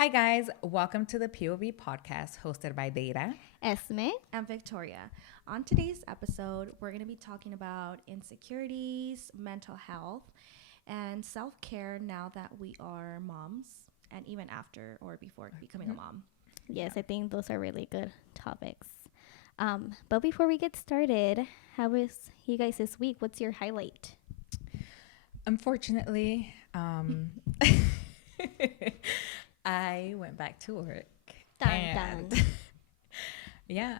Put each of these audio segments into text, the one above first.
Hi, guys. Welcome to the POV podcast hosted by Data. Esme. I'm Victoria. On today's episode, we're going to be talking about insecurities, mental health, and self care now that we are moms, and even after or before becoming a mom. Yes, I think those are really good topics. But before we get started, how was you guys this week? What's your highlight? Unfortunately, I went back to work. Dun. Yeah,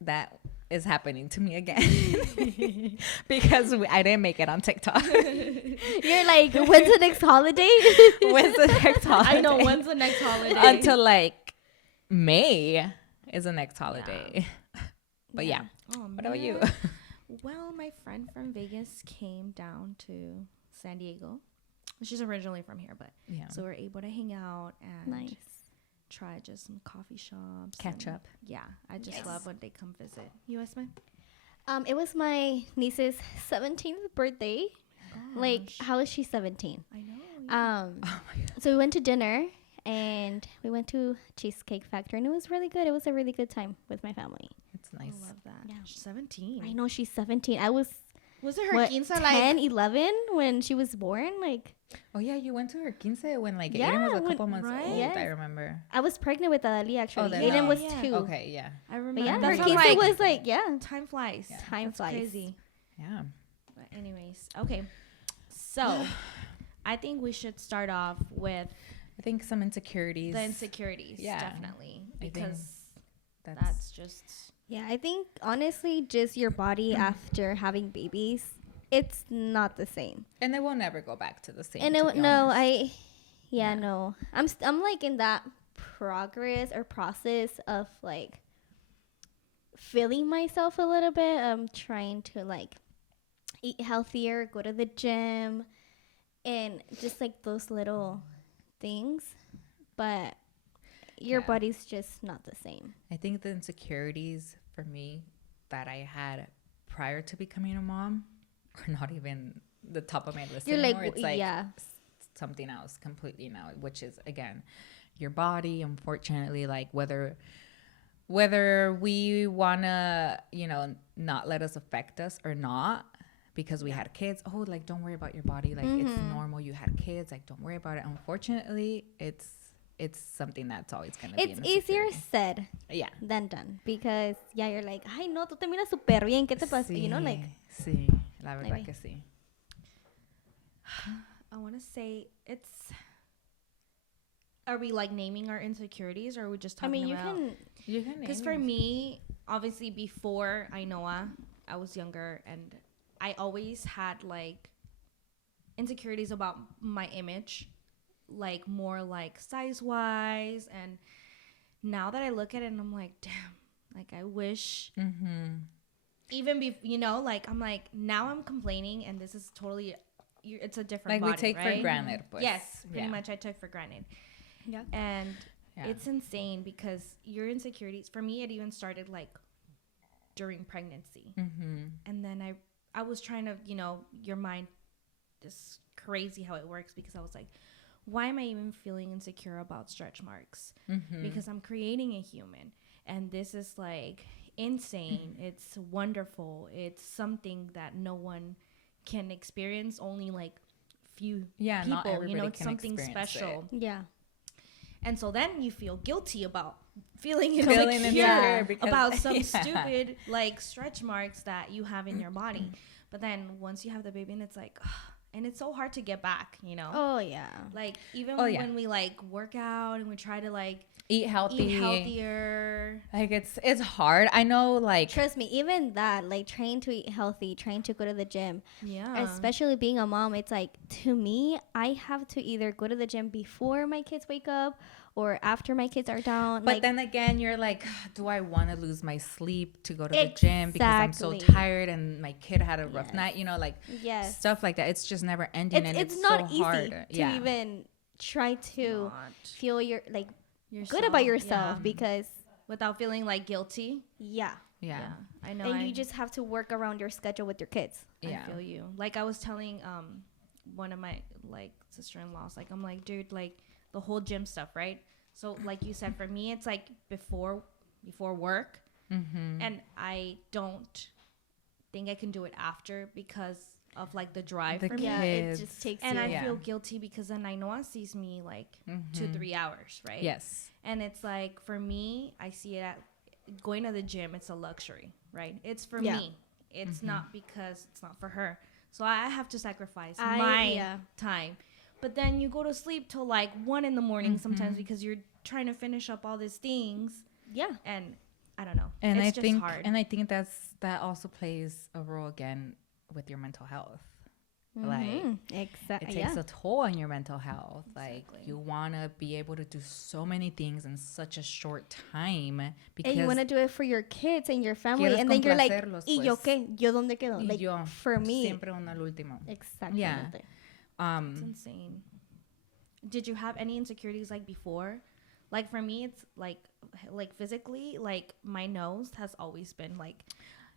that is happening to me again because I didn't make it on TikTok. You're like, when's the next holiday? When's the next holiday? I know, when's the next holiday? Until like May is the next holiday. But yeah. Oh, What about you? Well, my friend from Vegas came down to San Diego. She's originally from here, but Yeah. so we're able to hang out and Nice. try just some coffee shops. Catch and up. Yeah, I just Yes. love when they come visit. You, Esme? It was my niece's 17th birthday. Like, Gosh, how is she 17? I know. Yeah. Oh my God. So we went to dinner and we went to Cheesecake Factory and it was really good. It was a really good time with my family. It's nice. I love that. Yeah. She's 17. I know she's 17. I was Was it her what, quince 10, like 11 when she was born. Like, Oh yeah, you went to her quince when like Yeah, Aiden was a when- couple months right? old. Yes. I remember. I was pregnant with Ali actually. then Aiden no. was Yeah. 2. Okay, yeah, I remember. But yeah, her That's quince how, like, was like, yeah. time flies. Yeah. Time That's flies. crazy. yeah. But anyways, okay. So, I think we should start off with I think some insecurities. the insecurities. Yeah. Definitely, I think because that's that's just Yeah, I think honestly, just your body after having babies, it's not the same. and it will never go back to the same. And to be no, honest. yeah, no. I'm like in that progress or process of like feeling myself a little bit. I'm trying to like eat healthier, go to the gym, and just like those little things. But your Yeah. body's just not the same. I think the insecurities for me that I had prior to becoming a mom are not even the top of my list You're anymore. like, It's like yeah. something else completely now, which is again your body. Unfortunately, like whether we wanna not let us affect us or not because we had kids. Oh, like don't worry about your body. Like it's normal. You had kids. Like don't worry about it. Unfortunately, it's something that's always gonna be. It's an easier insecurity. said Yeah. than done because yeah, you're like, ay no, tú te miras súper bien, ¿qué te pasa? You know, like Sí, la verdad Maybe. que sí. I want to say it's. Are we like naming our insecurities, or are we just I talking mean, you about? can You can Because for me, obviously, before I was younger, and I always had like insecurities about my image, like more like size wise. And now that I look at it, and I'm like, damn, like I wish even like I'm like now I'm complaining, and this is totally, it's a different like body, we take right? for granted. Pues. Yes, pretty Yeah. much I took for granted. Yeah. And Yeah. it's insane because your insecurities, for me, it even started like during pregnancy. And then I was trying to, your mind is crazy how it works, because I was like, why am I even feeling insecure about stretch marks? Because I'm creating a human, and this is like insane. It's wonderful. It's something that no one can experience, only like few Yeah, people, not everybody it's can something experience special. yeah. And so then you feel guilty about feeling Feeling insecure insecure because- about some yeah. stupid like stretch marks that you have in your body. But then once you have the baby, and it's like, and it's so hard to get back, Oh yeah. like even Oh, yeah. when we like work out and we try to like Eat healthy. eat healthier. Like it's hard. I know. Like Trust me, even that, like trying to eat healthy, trying to go to the gym, Yeah. especially being a mom, it's like to me, I have to either go to the gym before my kids wake up or after my kids are down. But like, then again, you're like, do I want to lose my sleep to go to the gym because I'm so Exactly. tired and my kid had a rough Yes. night? Like yes, stuff like that. It's just never ending, and it's it's not so easy hard. to Yeah. even try to Not feel your like yourself, good about yourself yeah. because without feeling like guilty. yeah, Yeah. I know. and you just have to work around your schedule with your kids. Yeah. I feel you. Like I was telling one of my like sister-in-laws, like I'm like, dude, like the whole gym stuff, right? So like you said, for me, it's like before work, and I don't think I can do it after because of like the drive The for me. Yeah, it kids. just takes And you. I Yeah. feel guilty because then Ainoa sees me like 2-3 hours, right? Yes. And it's like, for me, I see it at going to the gym. It's a luxury, right? It's for Yeah. me. It's not because it's not for her. So I have to sacrifice I- my yeah. time. But then you go to sleep till like 1 in the morning sometimes because you're trying to finish up all these things. Yeah. And I don't know. And it's I just think hard. and I think that also plays a role again with your mental health. Like it Exactly. takes Yeah. a toll on your mental health. Like Exactly. you want to be able to do so many things in such a short time because And you want to do it for your kids and your family, Quieres and then you're like, complacerlos, ¿y yo pues. qué? ¿Yo dónde quedo? y Like, yo for me. siempre uno al último. Exactly. It's insane. Did you have any insecurities like before? Like for me, it's like physically, like my nose has always been like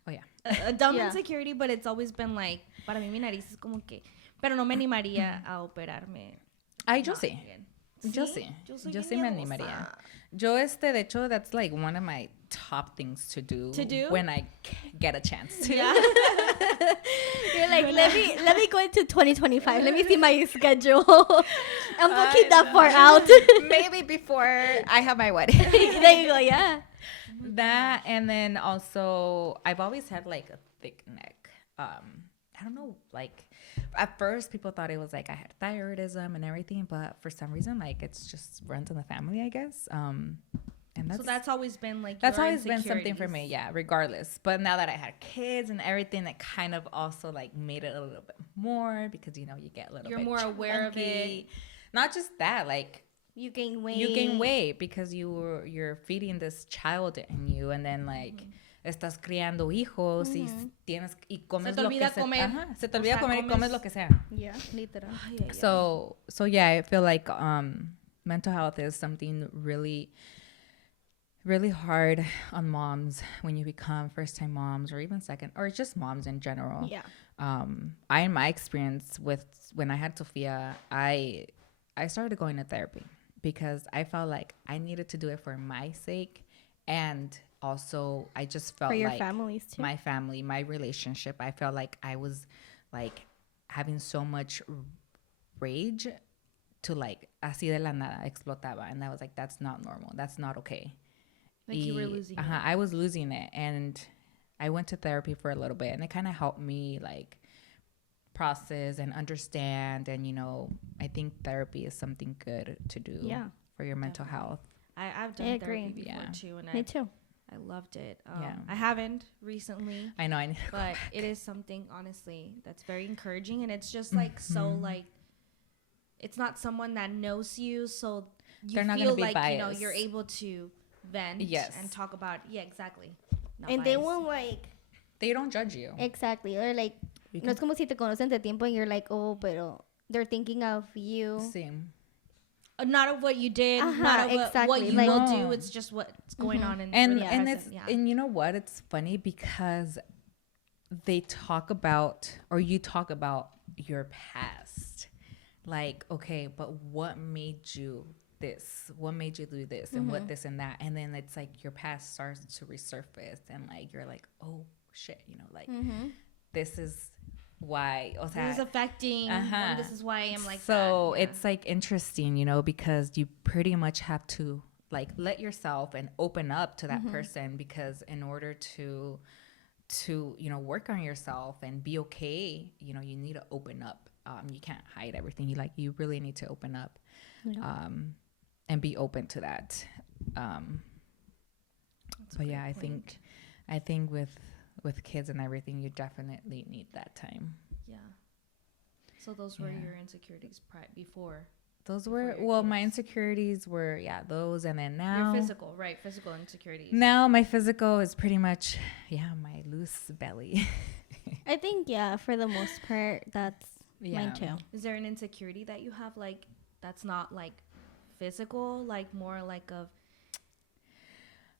Oh yeah. a dumb Yeah. insecurity, but it's always been like, para mí mi nariz es como que, pero no me animaría a operarme. Ay, yo Not sí. bien. Yo ¿Sí? sí. soy Yo bien sí me miedosa. animaría. Yo de hecho, that's like one of my top things to do. To do? when I get a chance to. Yeah. You're like, let me go into 2025. Let me see my schedule. I'm booking that far out. Maybe before I have my wedding. There you go. Yeah. That and then also I've always had like a thick neck. I don't know, like at first people thought it was like I had thyroidism and everything, but for some reason like it's just runs in the family, I guess. And So that's always been like that's your always been something for me, insecurities. yeah, regardless. But now that I had kids and everything, that kind of also like made it a little bit more because you know you get a little You're bit more aware of chunky. it. Not just that, like You gain weight. you gain weight because you're feeding this child in you, and then like estás criando hijos y tienes y comes te lo que olvida se, comer. ajá, se te O olvida sea, comer y comes- comes lo que sea. Yeah, literal. Ay, ay, ay. So yeah, I feel like mental health is something really really hard on moms when you become first time moms or even second or just moms in general. Yeah. I in my experience with when I had Sophia, I started going to therapy because I felt like I needed to do it for my sake, and also I just felt For your like families too. my family, my relationship, I felt like I was like having so much rage to like así de la nada explotaba, and I was like, that's not normal, that's not okay. Like you were losing it. I was losing it, and I went to therapy for a little bit, and it kind of helped me like process and understand. And you know, I think therapy is something good to do Yeah. for your mental Definitely. health. I've I done agree. therapy before Yeah. too, and Me too. I loved it. Yeah. I haven't recently, I know I need to go but back. it is something honestly that's very encouraging, and it's just like so Mm-hmm. like it's not someone that knows you, so you They're not feel gonna be like you know you're biased. able to vent Yes. and talk about exactly. Not And they biased. won't like They don't judge you. exactly. Or like You no es como si te conocen de tiempo and you're like, oh, pero they're thinking of you. Same. Not of what you did, Uh-huh, not of what exactly, you like- will No. do. It's just what's going on in And the and present. it's Yeah. and you know what? It's funny because they talk about or you talk about your past. Like, okay, but what made you this? What made you do this? And what this and that? And then it's like your past starts to resurface, and like you're like, oh shit, you know, like this is why. O sea, This is affecting. Uh-huh. This is why I am like so that. Yeah. it's like interesting, you know, because you pretty much have to like let yourself and open up to that person, because in order to you know work on yourself and be okay, you know, you need to open up. You can't hide everything. You really need to open up, and be open to that. But yeah, I think with kids and everything, you definitely need that time. Yeah. So those were Yeah. your insecurities before. Those Before were your my kids. insecurities were those, and then now Your physical, right? Physical insecurities. now my physical is pretty much my loose belly. I think yeah, for the most part, that's Yeah. mine too. Is there an insecurity that you have like that's not like physical, like more like a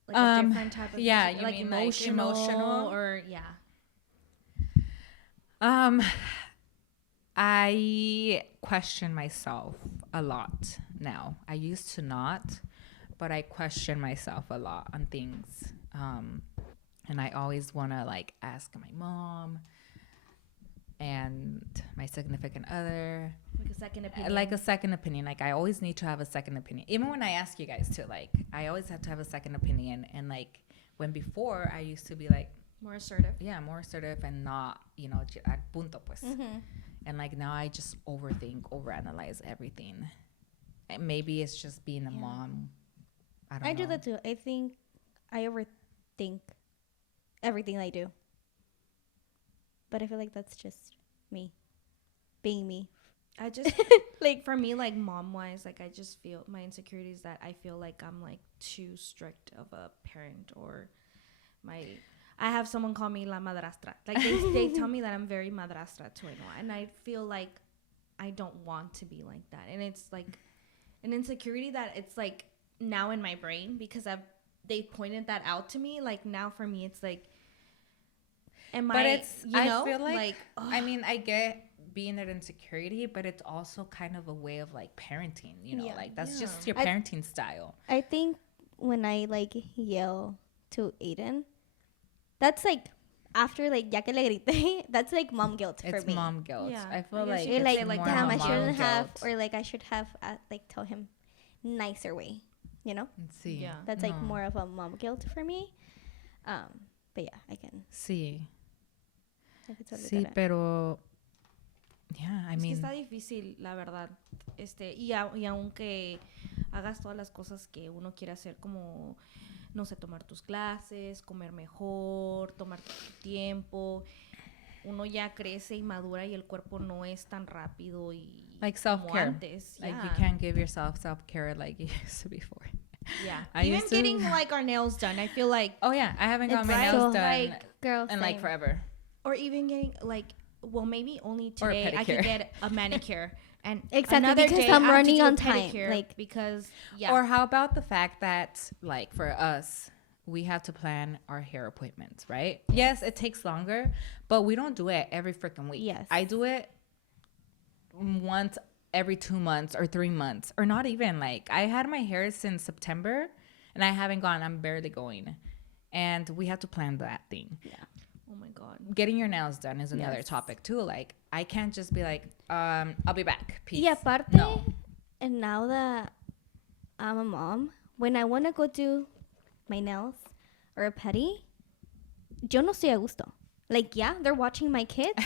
different type of yeah, insecurity, you like mean, like, emotional emotional? or yeah. I question myself a lot now. I used to not, but I question myself a lot on things. And I always want to like ask my mom and my significant other. Like a second opinion. Like a second opinion. Like I always need to have a second opinion. Even when I ask you guys to, like, I always have to have a second opinion. And like when before I used to be like, more assertive. yeah, more assertive and not, you know, at punto pues. And like now I just overanalyze everything. And maybe it's just being a mom. I don't know. I do that too. I think I overthink everything I do. But I feel like that's just me being me. I just like for me, like mom wise, like I just feel my insecurities that I feel like I'm like too strict of a parent, or I have someone call me la madrastra. Like they tell me that I'm very madrastra to Ainhoa, and I feel like I don't want to be like that. And it's like an insecurity that it's like now in my brain because they pointed that out to me. Like now for me, it's like, I feel like I mean, I get being an insecurity, but it's also kind of a way of like parenting, you know, like that's just your parenting style. I think when I like yell to Aiden, that's like after like ya que le grité, that's like mom guilt for me. It's mom guilt. Yeah. I feel I like guess it's like more damn, of a I mom shouldn't have, guilt. or like I should have like tell him nicer way, you know. Let's see. Yeah. That's like more of a mom guilt for me. But yeah, I can. Sí. I can totally Sí, get it. pero yeah, I es mean, que está difícil, la verdad. Y aunque hagas todas las cosas que uno quiere hacer, como, no sé, tomar tus clases, comer mejor, tomar tu tiempo, uno ya crece y madura y el cuerpo no es tan rápido y like como self-care. antes. Like Yeah. you can't give yourself self-care like you used to before. Yeah. I Even used to- getting like our nails done, I feel like, Oh yeah, I haven't gotten It's my so, nails done like, girl, in like same. forever. or even getting like, well, maybe only Or a today I pedicure. could get a manicure. And Exactly, another because day I'm I have to running do a on time, pedicure like- because, yeah. Or how about the fact that, like, for us, we have to plan our hair appointments, right? Yes, it takes longer, but we don't do it every freaking week. Yes. I do it once every 2 months or 3 months, or not even. Like, I had my hair since September, and I haven't gone. I'm barely going. And we have to plan that thing. Oh my God. Getting your nails done is another Yes. topic, too. Like, I can't just be like, I'll be back. Peace. Y aparte, No. and now that I'm a mom, when I want to go do my nails or a pedi, yo no estoy a gusto. Like, yeah, they're watching my kids,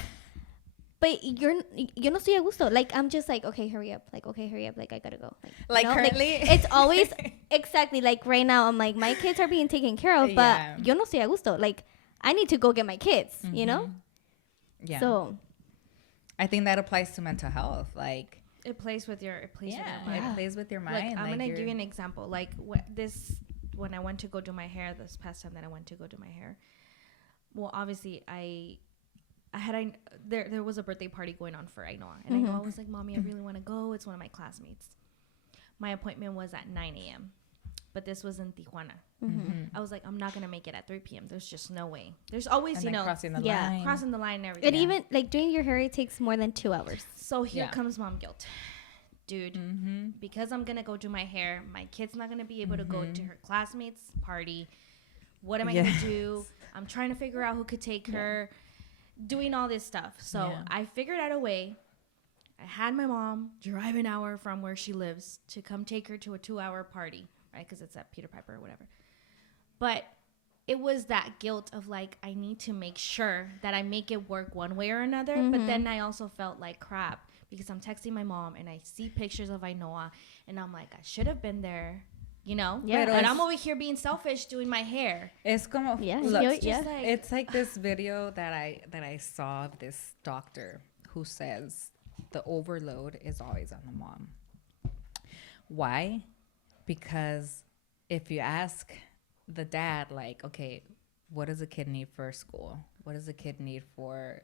but yo no estoy a gusto. Like, I'm just like, okay, hurry up. Like, okay, hurry up. Like, I gotta go. Like, you know? currently. It's always, exactly, like, right now, I'm like, my kids are being taken care of, but Yeah. yo no estoy a gusto. Like, I need to go get my kids, you know? Yeah. So, I think that applies to mental health. Like, It plays with your yeah, mind. it plays with your mind. Like, I'm like gonna you're- give you an example. Like when I went to go do my hair this past time that I went to go do my hair. Well, obviously there was a birthday party going on for Ainhoa, and Ainhoa was like, "Mommy, I really want to go. It's one of my classmates." My appointment was at 9 a.m., but this was in Tijuana. I was like, "I'm not gonna make it at 3 p.m. There's just no way." There's always, and then crossing crossing the line. the line and everything. and even, like, doing your hair, it takes more than 2 hours. So here Yeah. comes mom guilt. Dude, because I'm going to go do my hair, my kid's not going to be able to go to her classmates' party. What am I going Yes. to do? I'm trying to figure out who could take her, doing all this stuff. So Yeah. I figured out a way. I had my mom drive an hour from where she lives to come take her to a 2-hour party, right? Because it's at Peter Piper or whatever. But it was that guilt of like, I need to make sure that I make it work one way or another. But then I also felt like crap because I'm texting my mom and I see pictures of Ainhoa and I'm like, I should have been there, you know? Yeah. But I'm over here being selfish doing my hair. Es como, Yeah, look, yo- It's just like, it's like this video that I saw of this doctor who says the overload is always on the mom. Why? Because if you ask the dad, like, okay, what does a kid need for school? What does a kid need for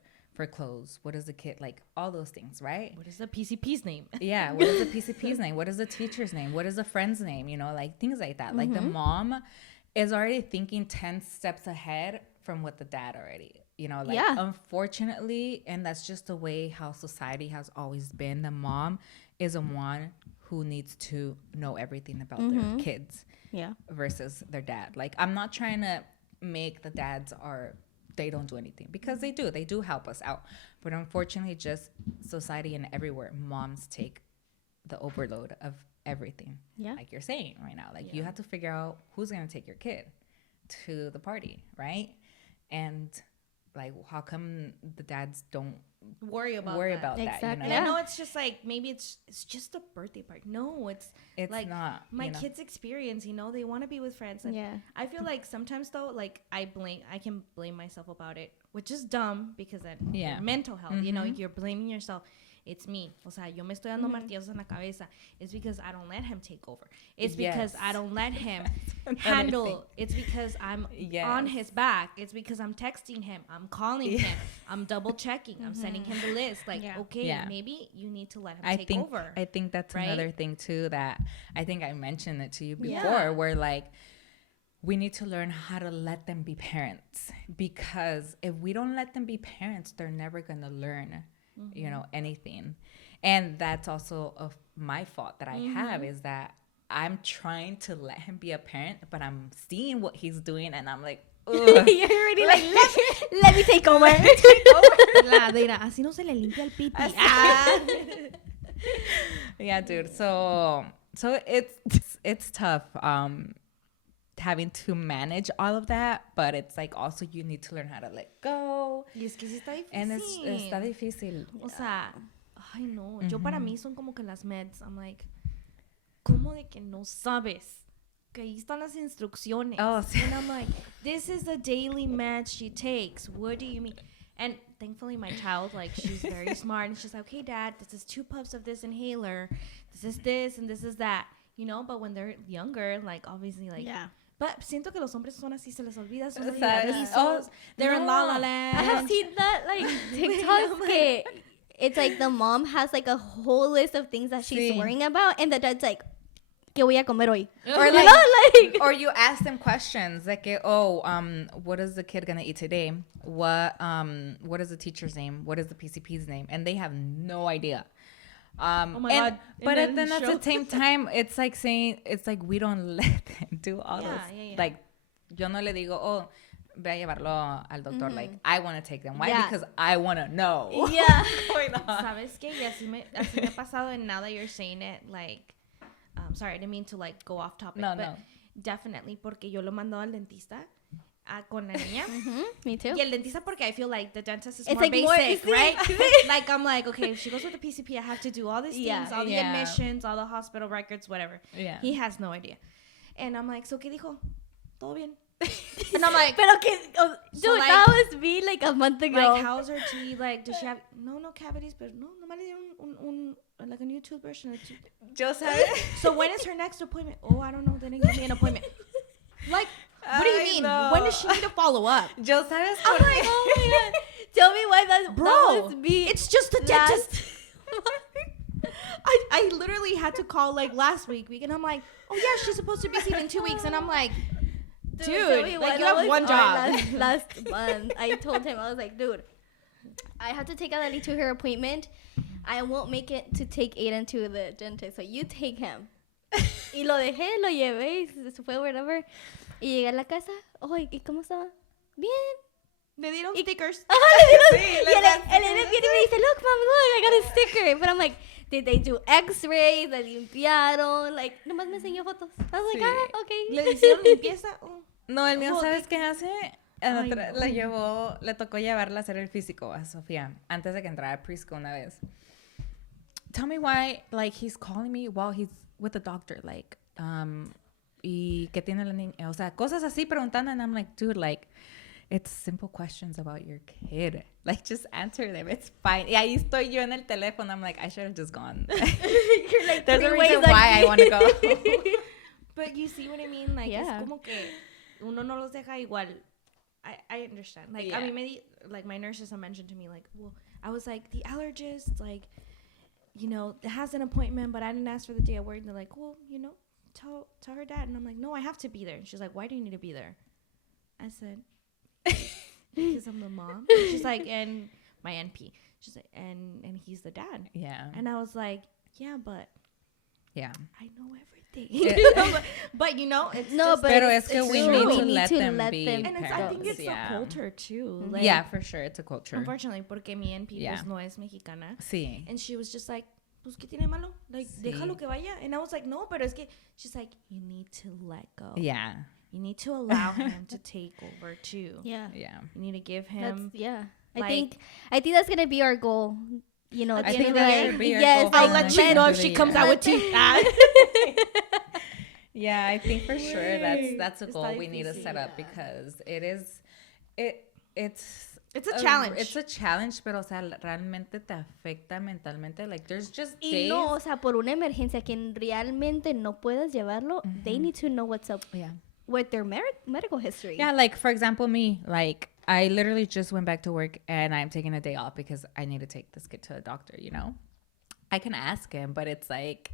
clothes? What does the kid, like, all those things, right? what is the PCP's name? Yeah, what is the PCP's name? What is the teacher's name? What is the friend's name? You know, like things like that. Like the mom is already thinking 10 steps ahead from what the dad already, You know, like, unfortunately, and that's just the way how society has always been. The mom is the one who needs to know everything about their kids versus their dad. Like, I'm not trying to make the dads they don't do anything, because they do help us out. But unfortunately, just society and everywhere, moms take the overload of everything. Yeah. Like you're saying right now, like you have to figure out who's going to take your kid to the party, right? And like, how come the dads don't worry about that? Exactly. You know? I know it's just like, maybe it's just a birthday party. No, it's like not my kids' experience. You know, they want to be with friends. And I feel like sometimes though, like I can blame myself about it, which is dumb, because then mental health. You know, you're blaming yourself. It's me. O sea, yo me estoy dando martillazos en la cabeza. It's because I don't let him take over. It's because I don't let him handle. It's because I'm on his back. It's because I'm texting him. I'm calling him. I'm double checking. I'm sending him the list. Like, maybe you need to let him take over. I think that's another thing too, that I think I mentioned it to you before, where like, we need to learn how to let them be parents, because if we don't let them be parents, they're never going to learn you know, anything. And that's also my fault that I have, is that I'm trying to let him be a parent, but I'm seeing what he's doing, and I'm like, you're already like, let me take over. La de así no se le limpia el pipi. Yeah, dude. So it's tough having to manage all of that, but it's like, also you need to learn how to let go. Y es que sí está difícil. And está difícil. O sea, ay no, yo para mí son como que las meds. I'm like, ¿cómo de que no sabes? Que ahí están las instrucciones. Oh, sí. And I'm like, this is the daily med she takes. What do you mean? And thankfully my child, like, she's very smart, and she's like, okay, Dad, this is 2 puffs of this inhaler. This is this and this is that. You know, but when they're younger, like, obviously, like, but siento que los hombres son así, se les olvida sus olvidadizos. They're in La La Land. I have seen that, like, TikToks que it's like the mom has like a whole list of things that she's worrying about, and the dad's like, ¿qué voy a comer hoy? Or like, or you ask them questions like, what is the kid gonna eat today? What is the teacher's name? What is the PCP's name? And they have no idea. Oh my God. But then at the same time, it's like saying, it's like we don't let them do all this. Yeah. Like, yo no le digo, ve a llevarlo al doctor. Like, I want to take them. Why? Because I want to know. Yeah. ¿Sabes qué? Y así me ha pasado, and now that you're saying it, like, sorry, I didn't mean to, like, go off topic. No. Definitely, porque yo lo mando al dentista. Con la niña. Me too. Y el dentista, porque I feel like the dentist is it's more like basic, right? Like, I'm like, okay, if she goes with the PCP, I have to do all these things, all the admissions, all the hospital records, whatever. Yeah. He has no idea. And I'm like, so, ¿qué dijo? Todo bien. And I'm like, pero que, dude, so, like, that was me like a month ago. Like, how's her teeth? Like, does she have no cavities? But no, nomás le dieron like a new toothbrush and a Just So when is her next appointment? Oh, I don't know. They didn't give me an appointment. Like, what do you mean? When does she need to follow up? Yo sabes. I'm like, oh my God. Tell me why that was me. It's just a dentist. I literally had to call like last week, and I'm like, oh yeah, she's supposed to be seen in 2 weeks, and I'm like, dude, like, you have one job. Last month, I told him, I was like, dude, I have to take Adeli to her appointment. I won't make it to take Aiden to the dentist, so you take him. Y lo dejé, lo llevé, y se fue, whatever. Y llegué a la casa. Oye, ¿y cómo estaba? Bien. Me dieron stickers. Sí, y el viene y me dice, look, mom, look, I got a sticker. But I'm like, did they do x-rays? ¿Le limpiaron? Like, nomás me enseñó fotos. I was like, okay. ¿Le hicieron limpieza? No, el mío, ¿sabes qué hace? Le tocó llevarla a hacer el físico a Sofía antes de que entrara a preschool una vez. Tell me why, like, he's calling me while he's with the doctor, like, y que tiene la niña, o sea, cosas así preguntando, and I'm like, dude, like, it's simple questions about your kid. Like, just answer them. It's fine. Y ahí estoy yo en el teléfono. I'm like, I should have just gone. You're like, there's a reason why I want to go. But you see what I mean? Like, es como que uno no los deja igual. I understand. Like, I mean, like, my nurses have mentioned to me, like, well, I was like, the allergist, like, you know, has an appointment, but I didn't ask for the day of work. And they're like, well, you know, tell her dad. And I'm like, no, I have to be there. And she's like, why do you need to be there? I said, because I'm the mom. She's like, and my NP. She's like, and he's the dad. Yeah. And I was like, yeah, but Yeah. I know everything. It- but you know, it's No, just, but Pero it's es que we true. need We to need let to them let be them and it's, I parents. think it's Yeah. the culture too. Mhm. Like, Yeah, for sure. It's a culture. unfortunately, porque mi NP Yeah. pues no es mexicana. Sí. And she was just like, pues, ¿qué tiene malo? Like, Sí. déjalo que vaya. And I was like, no, pero es que, she's like, you need to let go. Yeah. You need to allow him to take over too. Yeah. Yeah. You need to give That's him. yeah. like- I think that's gonna be our goal. You know, at I the think end of the that day, should be our yes, goal for I'll the let next you end know of if the she comes year. out with teeth. Yeah, I think for sure that's a Está goal we need to difícil. set up because it's It's a challenge. It's a challenge, pero o sea, realmente te afecta mentalmente. Like there's just y days. no, o sea, por una emergencia que realmente no puedes llevarlo, they need to know what's up Yeah. with their medical history. Yeah, like for example, me, like I literally just went back to work and I'm taking a day off because I need to take this kid to a doctor, you know? I can ask him, but it's like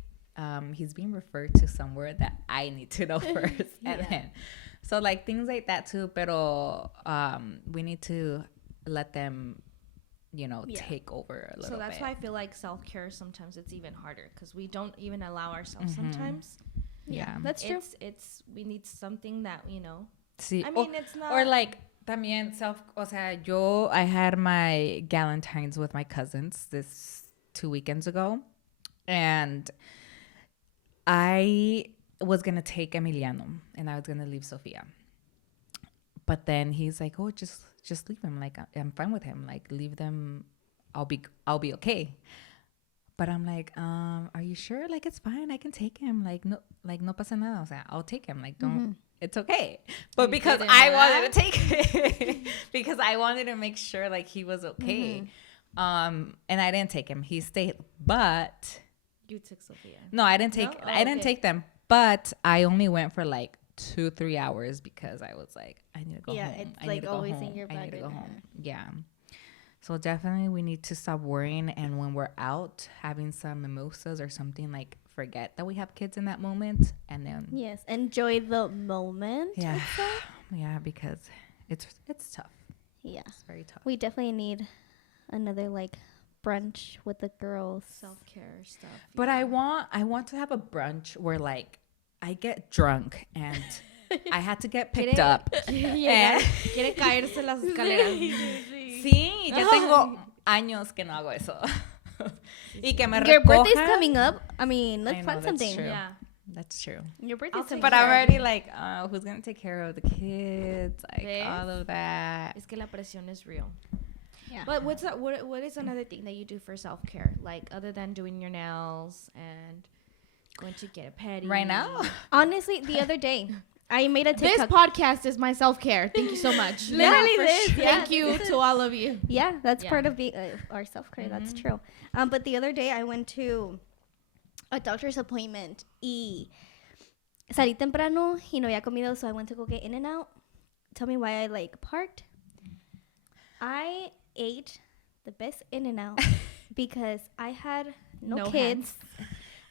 he's being referred to somewhere that I need to know first. And then, so like things like that too, pero we need to let them, you know, take over a little So that's bit. why I feel like self-care sometimes it's even harder because we don't even allow ourselves sometimes. Yeah. That's true. It's we need something that, you know. Sí. I mean, it's not. Or like también o sea, I had my Galentine's with my cousins this 2 weekends ago, and I was gonna take Emiliano and I was gonna leave Sofia, but then he's like, "Oh, just leave him. Like I'm fine with him. Like leave them. I'll be okay." But I'm like, are you sure? Like it's fine. I can take him. Like no pasa nada. O sea, I'll take him. Like don't. It's okay. But because I wanted to take it, because I wanted to make sure like he was okay. And I didn't take him. He stayed. But You took Sophia. no, I didn't take. No? I didn't take them. But I only went for like 2-3 hours because I was like, I need to go Yeah, home. it's I like need to go always home. in your I back need to go of your home. Yeah. So definitely we need to stop worrying, and when we're out having some mimosas or something, like forget that we have kids in that moment, and then Yes, enjoy the moment. yeah, I'd say. yeah, because it's tough. Yeah. It's very tough. We definitely need another like brunch with the girls. Self-care stuff. But I want to have a brunch where like I get drunk and I had to get picked up. And Quiere caerse las escaleras. sí, ya tengo años que no hago eso. Y que me Your birthday's recojan. coming up. I mean, I let's know, plan that's something. true. Yeah. That's true. Your birthday's coming But up. I'm already like, who's gonna take care of the kids? Like ¿Ves? all of that. Es que la presión is real. Yeah. But what is another thing that you do for self-care? Like other than doing your nails and going to get a pedi. Right now? Honestly, the other day, I made a This TikTok. podcast is my self-care. Thank you so much. Literally for this, sure. yeah, Thank you to all of you. Yeah, that's Yeah. part of being our self-care. That's true. But the other day, I went to a doctor's appointment y salí temprano y no había comido, so I went to go get In-N-Out. Tell me why I like parked. I ate the best In-N-Out because I had no kids.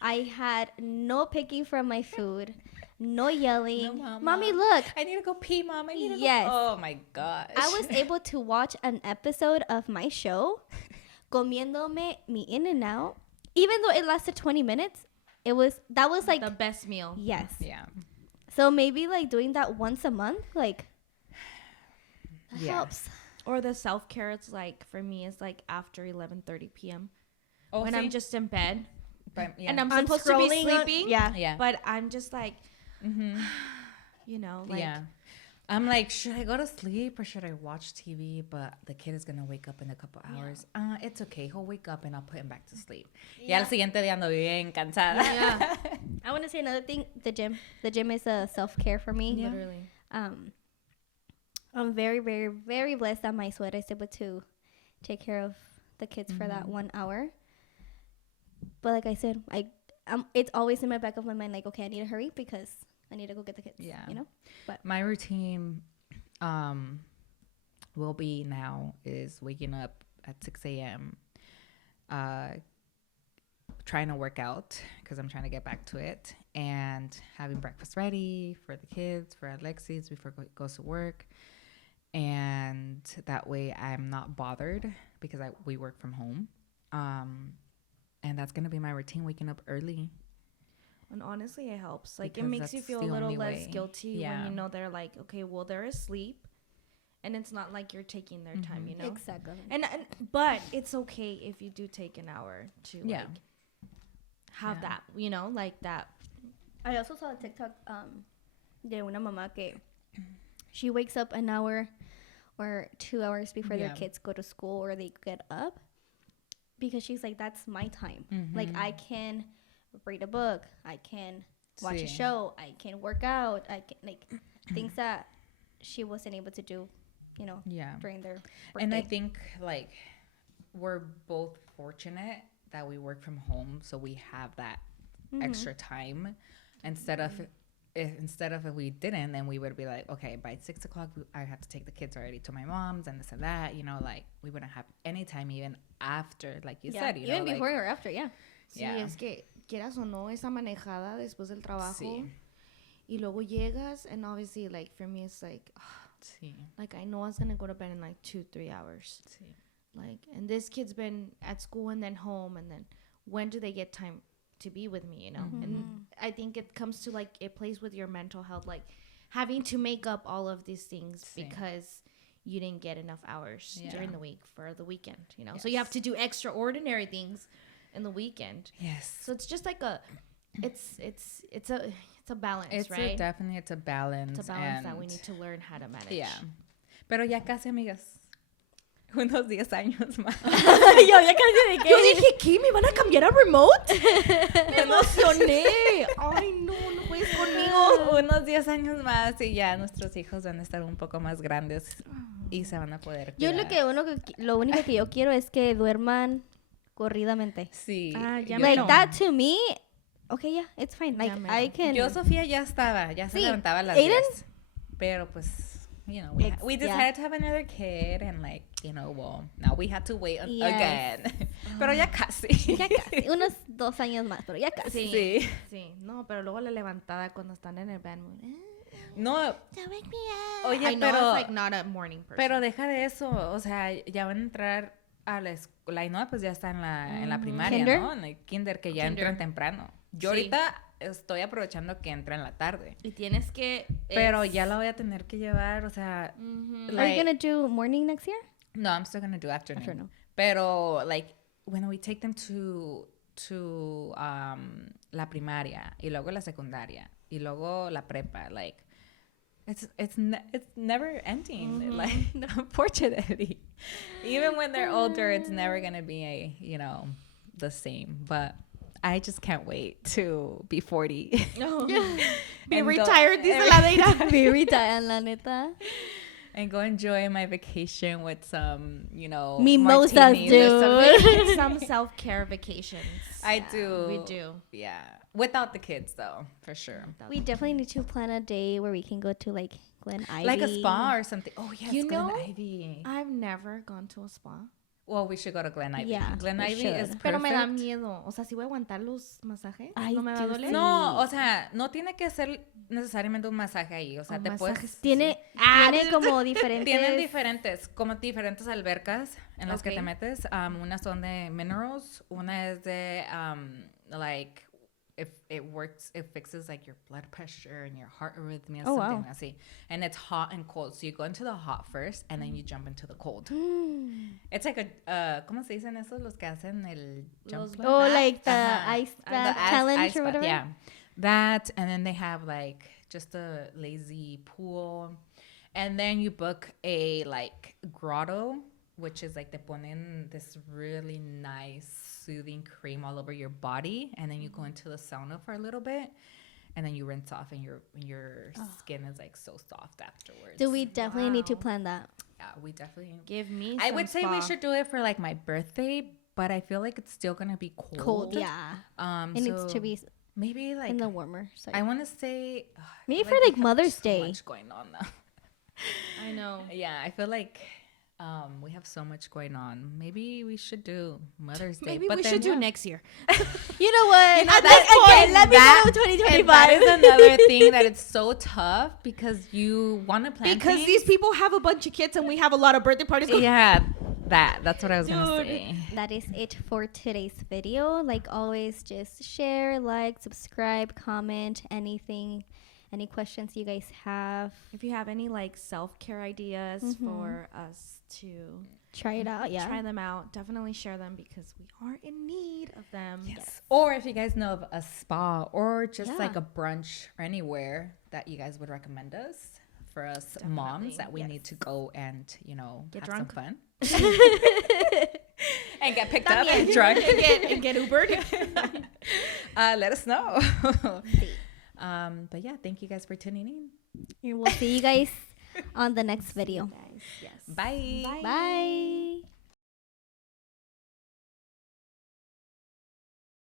I had no picking from my food, no yelling. No, Mama. Mommy, look. I need to go pee, Mom. I need to Yes. go. Oh my gosh. I was able to watch an episode of my show comiéndome mi In-N-Out. Even though it lasted 20 minutes, that was like The best meal. yes. Yeah. So maybe like doing that once a month, like that Yeah. helps. Or the self-care, it's like, for me, it's like after 11:30 p.m. Oh, when I'm just in bed. But, yeah. And I'm I'm supposed to be scrolling on- sleeping. yeah. yeah. But I'm just like, Mm-hmm. you know, like, yeah. I'm like, should I go to sleep or should I watch TV? But the kid is gonna wake up in a couple hours. It's okay. He'll wake up and I'll put him back to sleep. Y al siguiente día ando bien cansada. yeah, I want to say another thing. The gym. The gym is a self-care for me. Yeah. literally. I'm very, very, very blessed that my sweater is able to take care of the kids for that 1 hour. But like I said, it's always in my back of my mind, like, okay, I need to hurry because I need to go get the kids. Yeah. You know? But My routine will be now is waking up at 6 a.m. Trying to work out because I'm trying to get back to it, and having breakfast ready for the kids, for Alexis before he goes to work, and that way I'm not bothered because we work from home. And that's gonna be my routine, waking up early. And honestly, it helps. Like, Because it makes you that's feel a the little only less way. guilty Yeah. when you know they're like, okay, well, they're asleep, and it's not like you're taking their time, you know. Exactly. And but it's okay if you do take an hour to Yeah. like have Yeah. that, you know, like that. I also saw a TikTok de una mamá que she wakes up an hour or 2 hours before their Yeah. kids go to school or they get up, because she's like, that's my time. Mm-hmm. Like, I can read a book, I can watch a Sí. show, I can work out, I can, like, things that she wasn't able to do, you know, Yeah. during their birthday. And I think like we're both fortunate that we work from home, so we have that extra time instead of if we didn't, then we would be like, okay, by 6 o'clock I have to take the kids already to my mom's and this and that, you know, like we wouldn't have any time even after, like you said, you even know, before like, or after, yeah. Sí, Yeah. es que quieras o no, esa manejada después del trabajo, Sí. y luego llegas, and obviously, like, for me, it's like, sí, like, I know I was gonna go to bed in like 2-3 hours. sí. Like, and this kid's been at school and then home, and then when do they get time to be with me, you know? And I think it comes to, like, it plays with your mental health, like having to make up all of these things Sí. because you didn't get enough hours Yeah. during the week for the weekend, you know? So you have to do extraordinary things in the weekend. Yes. So it's just like it's a balance, It's right? definitely it's a balance. It's a balance that we and- need to learn how to manage. Yeah. Pero ya casi, amigas. Unos 10 años más. Yo ya casi de que... Yo dije, ¿qué? ¿Me van a cambiar a remote? Me emocioné. Ay, no juegues conmigo. Unos 10 años más y ya nuestros hijos van a estar un poco más grandes y se van a poder Yo cuidar. lo único que yo quiero es que duerman corridamente. Sí. Ah, ya yo me Like no. that to me, okay, yeah, it's fine. Like, Ya I mero. can... Yo, Sofía, ya se Sí, levantaba a las Aiden- 10. Pero pues, you know, we Yeah. decided to have another kid and like, you know, well, now we had to wait Yes. again. Pero ya casi. Ya casi, unos 2 años más, pero ya casi. Sí. Sí. Sí, no, pero luego la levantada cuando están en el bed mood. No, Don't wake me up. Oye, I know pero- it's like not a morning person. pero deja de eso. O sea, ya van a entrar a la escuela. Y no, pues ya está en la primaria, Kinder. ¿no? En el kinder, que ya Kinder. entran temprano. Yo Sí. ahorita estoy aprovechando que entra en la tarde. y tienes que... Pero ya la voy a tener que llevar, o sea... Ujú. Are like- you gonna do morning next year? No, I'm still gonna do afternoon. Afternoon. Pero, like, when we take them to la primaria, y luego la secundaria, y luego la prepa, like, it's never ending. Like, unfortunately. Even when they're older, it's never gonna be, the same. But I just can't wait to be 40. No. Be And go- retired, dice la Deira. Be retired, la neta. And go enjoy my vacation with some, Mimosas, martinis or dude. something. Some self-care vacations. I do. We do. Yeah. Without the kids, though, for sure. We definitely need to plan a day where we can go to like Glen Ivy. Like a spa or something. Oh, yes, You Glen know, Ivy. I've never gone to a spa. Well, we should go to Glen Ivy. Yeah, Glen we Ivy should. is perfect. Pero me da miedo. O sea, si voy a aguantar los masajes, Ay, no me va a Dios doler. No, o sea, no tiene que ser necesariamente un masaje ahí. O sea, O te puedes... masajes. Tiene como diferentes. Tienen diferentes albercas en las que te Ok. metes. Unas son de minerals. Una es de, like, if it works, it fixes, like, your blood pressure and your heart arrhythmia, Oh, something wow. así. And it's hot and cold. So you go into the hot first, and then you jump into the cold. It's like a, ¿cómo se dicen esos? Los que hacen el jump. Los- Oh, Ah, like the Ajá. ice The bath ice- challenge ice or bath, whatever. Yeah. That, and then they have, like, just a lazy pool. And then you book a, like, grotto, which is, like, te ponen this really nice, soothing cream all over your body. And then you go into the sauna for a little bit. And then you rinse off, and your skin is, like, so soft afterwards. Do we definitely need to Wow. plan that? Yeah, we definitely... Give me I some would say we spa. should do it for, like, my birthday. But I feel like it's still going to be cold. Cold, yeah. It needs to so be Maybe, like... in the warmer side. I want to say Maybe I for, feel like, we have Mother's so Day. much going on now. I know. Yeah, I feel like We have so much going on. Maybe we should do Mother's Day. Maybe but we then, should do yeah. next year. You know what? You know, At that this point, point, let me that- know 2025. And that is another thing that it's so tough because you want to plan Because things. these people have a bunch of kids and we have a lot of birthday parties going. Yeah, that's what I was gonna Dude. say. That is it for today's video. Like always, just share, like, subscribe, comment, anything, any questions you guys have. If you have any like self-care ideas for us to Try it out. Yeah. try them out, definitely share them because we are in need of them. Yes. Or if you guys know of a spa or just Yeah. like a brunch or anywhere that you guys would recommend us for us moms that we yes. need to go and Get have drunk. some fun and get picked up and drunk and get Ubered. let us know. See. But yeah, thank you guys for tuning in. And we'll see you guys on the next video. Yes. Bye. Bye.